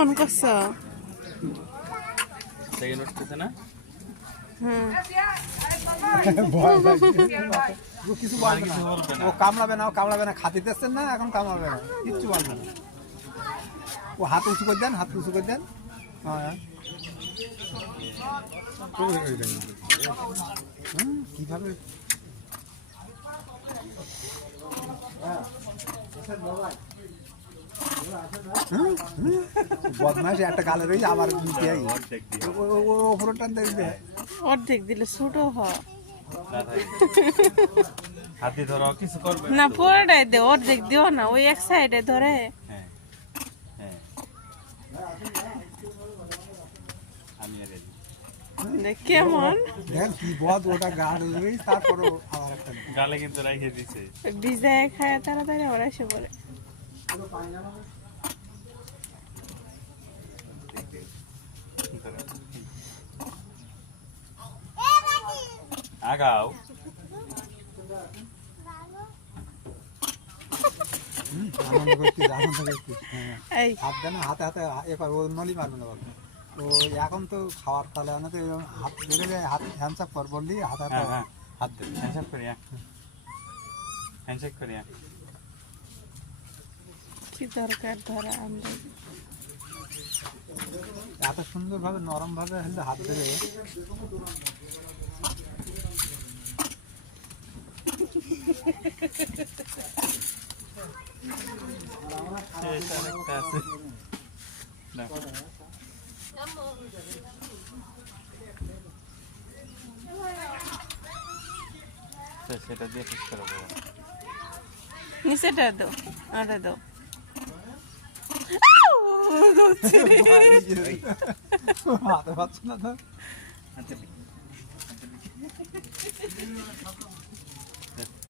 On করছো? Second উঠতেছে না? হ্যাঁ। কিছু বলবে না, ও কামড়াবে না, খাতে দিচ্ছেন না, এখন কামড়াবে না, কিচ্ছু বলবে না। ও হাত উঁচু করে দেন, হাত উঁচু করে দেন। হ্যাঁ, কিভাবে বদমাইশ একটা গালে রয়েছে, আবার ওপর টান দেখবে। অর্ধেক দিলে ছোট হ হাতে ধরো, কিছু করবে না, পুরোটাই দে, অর্ধেক দিও না, ওই এক সাইডে ধরে। হ্যাঁ হ্যাঁ, আমি রেডি। দেখ কেমন দেখ কি বদ, ওটা গালে রয়েছে, তারপরও আবার একটা গালে কিন্তু রেখে দিছে। ভিজায় খায় তাড়াতাড়ি আবার এসে পড়ে। আগাও। আনন্দ করছিস। হ্যাঁ, এই হাত দেন, হাতে হাতে এবার ও নলি মারবে না বলবে। তো এখন তো খাওয়ার তালে আনাতে হাত ধরে যায়, হাত হ্যান্ডসাপ কর বললি, হাত হাতে হ্যাঁ হ্যাঁ, হাত দে, হ্যান্ডশেক করি। হ্যান্ডশেক করি। কি দরকার ধরা আমরা। এত সুন্দর ভাবে নরম ভাবে হাত ধরে আছে না, সেটা দিয়ে ঠিক করে দেবো। নিচেটা দাও, আরে দাও। হাতে পাচ্ছ না তো। আচ্ছা